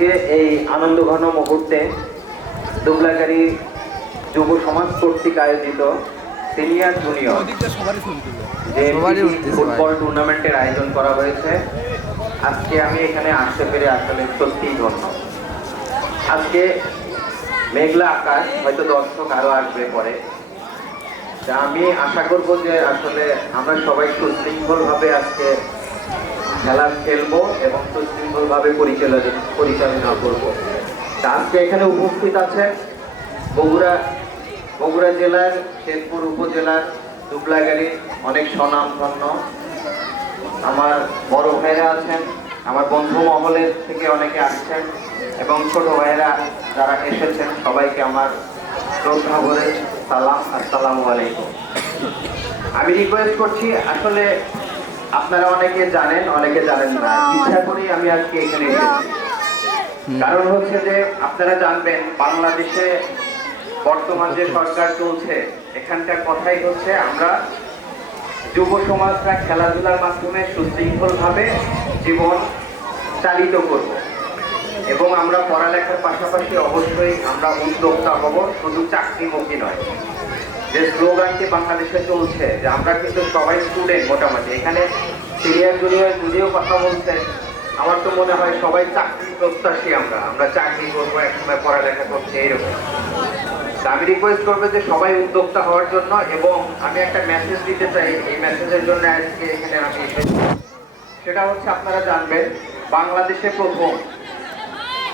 আজকে এই আনন্দঘন মুহূর্তে দুবলাগাড়ি যুব সমাজ কর্তৃক আয়োজিত সিনিয়র জুনিয়র যে ফুটবল টুর্নামেন্টের আয়োজন করা হয়েছে আজকে আমি এখানে আসতে পেরে আসলে সত্যিই ধন্য। আজকে মেঘলা আকাশ হয়তো দর্শক আরও আসবে পরে। তা আমি আশা করব যে আসলে আমরা সবাই সুশৃঙ্খল ভাবে আজকে খেলা খেলব এবং সুশৃঙ্খল ভাবে পরিচালনা পরিচালনা করব। আজকে এখানে উপস্থিত আছে বগুড়া বগুড়া জেলার, শেরপুর উপজেলার দুবলাগাড়ির অনেক স্বনামধন্য। আমার বড় ভাইরা আছেন, আমার বন্ধু মহলের থেকে অনেকে আসছেন এবং ছোট ভাইরা যারা এসেছেন, সবাইকে আমার শ্রদ্ধা করে সালাম, আসসালামু আলাইকুম। আমি রিকোয়েস্ট করছি, আসলে আপনারা অনেকে জানেন অনেকে জানেন না। ইচ্ছা করেই আমি আজকে এখানে এসেছি। কারণ হচ্ছে যে আপনারা জানবেন বাংলাদেশে বর্তমান যে সরকার চলছে এখানকার কথাই হচ্ছে আমরা যুব সমাজরা খেলাধুলার মাধ্যমে সুশৃঙ্খল ভাবে জীবন চালিত করব। এবং আমরা পড়ালেখার পাশাপাশি অবশ্যই আমরা উদ্যোক্তা হব শুধু চাকরিমুখী নয়। যে স্লোগানটি বাংলাদেশে চলছে, যে আমরা কিন্তু সবাই স্টুডেন্ট মোটামুটি। এখানে সিনিয়র, জুনিয়র যদিও কথা বলছে আমার তো মনে হয় সবাই চাকরি প্রত্যাশী আমরা। আমরা চাকরি করব একসময় পড়ালেখা করছি, এইরকম। আমি রিকোয়েস্ট করব যে সবাই উদ্যোক্তা হওয়ার জন্য এবং আমি একটা মেসেজ দিতে চাই। এই মেসেজের জন্য আজকে এখানে আমি সেটা হচ্ছে আপনারা জানবেন, বাংলাদেশে প্রথম।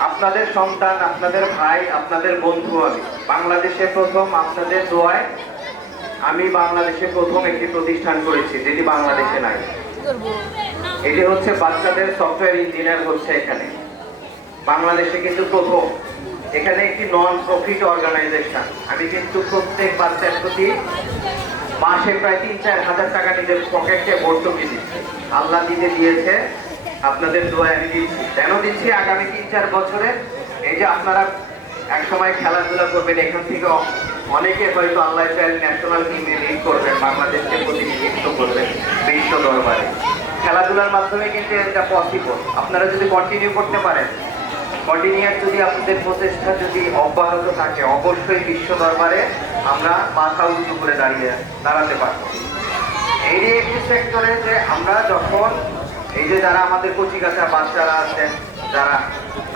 আপনাদের সন্তান, আপনাদের ভাই, আপনাদের বন্ধু আমি। বাংলাদেশে প্রথম আপনাদের দোয়ায় আমি বাংলাদেশে প্রথম একটি প্রতিষ্ঠান করেছি, যেটি বাংলাদেশে নাই। এটি হচ্ছে বাচ্চাদের সফটওয়্যার ইঞ্জিনিয়ার হচ্ছে এখানে। বাংলাদেশে কিন্তু প্রথম। এখানে একটি নন প্রফিট অর্গানাইজেশন আমি কিন্তু প্রত্যেক বাচ্চার প্রতি মাসে প্রায় তিন চার হাজার টাকা নিজের পকেটে ভর্তুকি দিচ্ছি। আল্লাহ দিতে দিয়েছে, আপনাদের দোয়া আমি দিচ্ছি। কেন দিচ্ছি? আগামী তিন চার বছরে এই যে আপনারা এক সময় খেলাধুলা করবেন, এখান থেকে অনেকে হয়তো আল্লাহ চাইলে ন্যাশনাল টিমে লিড করবেন, বাংলাদেশকে প্রতিনিধিত্ব করবেন বিশ্ব দরবারে। খেলাধুলার মাধ্যমে কিন্তু এটা পসিবল আপনারা যদি কন্টিনিউ করতে পারেন কন্টিনিউয়ার যদি আপনাদের প্রচেষ্টা যদি অব্যাহত থাকে, অবশ্যই বিশ্ব দরবারে আমরা মাথা উঁচু করে দাঁড়িয়ে দাঁড়াতে পারব। এই একটি সেক্টরে যে আমরা যখন, এই যে যারা আমাদের কচিকাচা বাচ্চারা আছেন যারা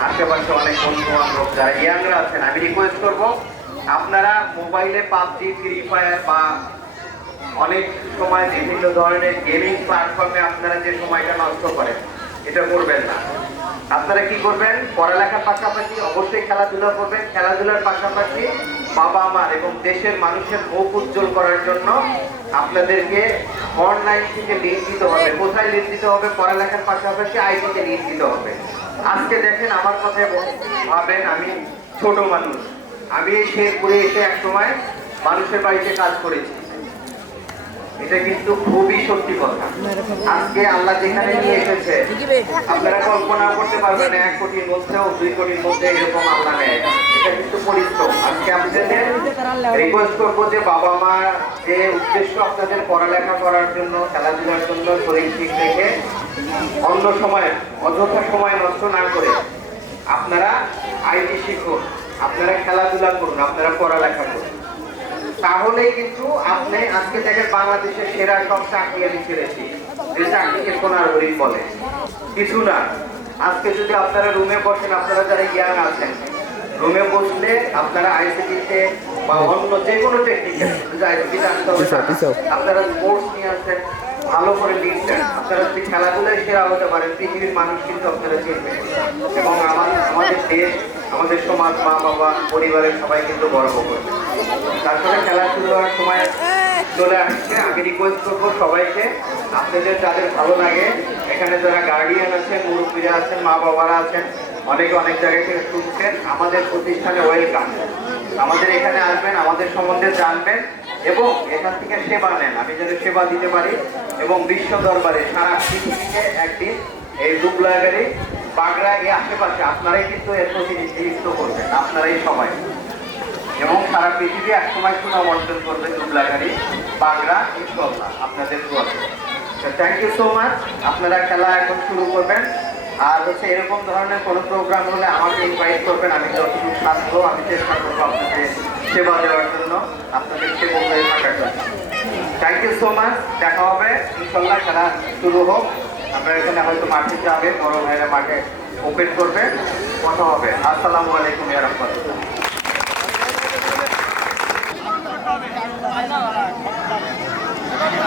আশেপাশে অনেক বন্ধু বান্ধব যারা ইয়াংরা আছেন, আমি রিকোয়েস্ট করব, আপনারা মোবাইলে পাবজি ফ্রি ফায়ার বা অনেক সময় বিভিন্ন ধরনের গেমিং প্ল্যাটফর্মে আপনারা যে সময়টা নষ্ট করেন, এটা করবেন না। আপনারা কি করবেন? পড়ালেখার পাশাপাশি অবশ্যই খেলাধুলা করবেন। খেলাধুলার পাশাপাশি বাবা মার এবং দেশের মানুষের মুখ উজ্জ্বল করার জন্য আপনাদেরকে অনলাইন থেকে লিঙ্ক দিতে হবে। কোথায় দিতে হবে? পড়ালেখার পাশাপাশি আইটিতে লিঙ্ক হবে। আজকে দেখেন আমার কথা ভাবেন আমি ছোট মানুষ। আমি এই শেরপুরে এসে এক সময় মানুষের বাড়িতে কাজ করেছি। এটা কিন্তু খুবই সত্যি কথা। আজকে আল্লাহ যেখানে নিয়ে এসেছে, আপনারা কল্পনা করতে পারবেন এক কোটির মধ্যেও, দুই কোটির মধ্যে এরকম আল্লাহ নেয়। এটা কিন্তু পরিশ্রম। আজকে আপনাদের রিকোয়েস্ট করব যে বাবা মা যে উদ্দেশ্য আপনাদের পড়ালেখা করার জন্য, খেলাধুলার জন্য, শরীর ঠিক রেখে অন্য সময় অযথা সময় নষ্ট না করে আপনারা আইটি শিখুন আপনারা খেলাধুলা করুন আপনারা পড়ালেখা করুন। তাহলেই কিন্তু আপনি আজকে দেখেন বাংলাদেশের সেরা সব চাকরি আমি ছেড়েছি। যে চাকরিকে সোনার হরিণ বলে। কিছু না। আজকে যদি আপনারা রুমে বসেন আপনারা যারা ইয়াং আছেন রুমে বসলে আপনারা আইসিটিতে বা অন্য যে কোনো টেকনিকে আইসিটিতে আসতে হবে পিছাও, পিছাও। আপনারা স্পোর্টস নিয়ে আসেন ভালো করে লিখছেন আপনারা যদি খেলাধুলায় সেরা হতে পারেন, পৃথিবীর মানুষ কিন্তু আপনারা চিনবে এবং আমার, আমাদের দেশ, আমাদের সমাজ, মা বাবা, পরিবারের সবাই কিন্তু গর্ব করবে তারপরে খেলা শুরু হওয়ার সময় চলে আসছে। আমি রিকোয়েস্ট করব সবাইকে, আপনাদের যাদের ভালো লাগে, এখানে যারা গার্ডিয়ান আছেন, মুরব্বীরা আছেন, মা বাবারা আছেন, অনেকে অনেক জায়গায় থেকে শুনছেন। আমাদের প্রতিষ্ঠানে ওয়েলকাম আমাদের এখানে আসবেন, আমাদের সম্বন্ধে জানবেন। এবং এখান থেকে সেবা নেন। আমি যেন সেবা দিতে পারি এবং বিশ্ব দরবারে সারা পৃথিবীকে একদিন এই দুবলাগাড়ি, বাগড়া এই আশেপাশে আপনারাই কিন্তু এর প্রতিনিধিত্ব করবেন, আপনারাই সবাই। এবং সারা পৃথিবী একসময় সুনাম অর্জন করবে দুবলাগাড়ি, বাগড়া ইনশাল্লাহ আপনাদের দোয়াতে থ্যাংক ইউ সো মাচ আপনারা খেলা এখন শুরু করবেন। আর হচ্ছে এরকম ধরনের কোনো প্রোগ্রাম হলে আমাকে ইনভাইট করবেন, আমি যতটুকু সাধ্য আমি চেষ্টা করব আপনাকে সেবা দেওয়ার জন্য। আপনাদের সেবক হয়ে থাকার জন্য। থ্যাংক ইউ সো মাচ দেখা হবে। ইনশাল্লাহ খেলা শুরু হোক। আমরা এখানে হয়তো মাঠে যাবে, বড় ভাইরা মাঠে ওপেন করবে, কথা হবে। আসসালামু আলাইকুম রাহমাতুল্লাহ।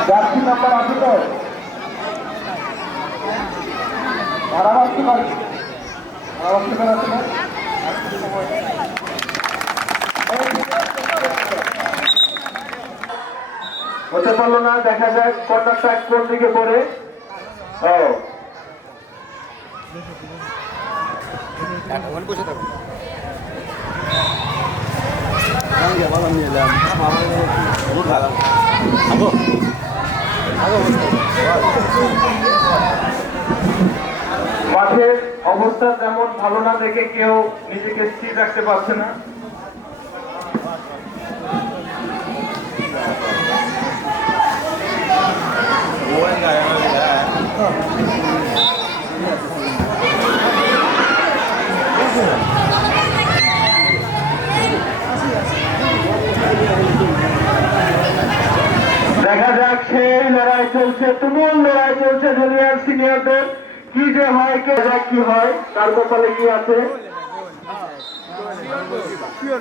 জার্সি নাম্বার আছে পারি ধারাভাষ্য করা আছে না হতে পারল না, দেখা যাক কন্ডাক্টটা কোন দিকে পড়ে। ও। মাঠের অবস্থা তেমন ভালো না দেখে কেউ নিজেকে স্থির রাখতে পারছে না। দেখা যাক সেই লড়াই চলছে, তুমুল লড়াই চলছে জুনিয়র সিনিয়রদের কি যে হয় কে যাক কি হয় তার কপালে কি আছে?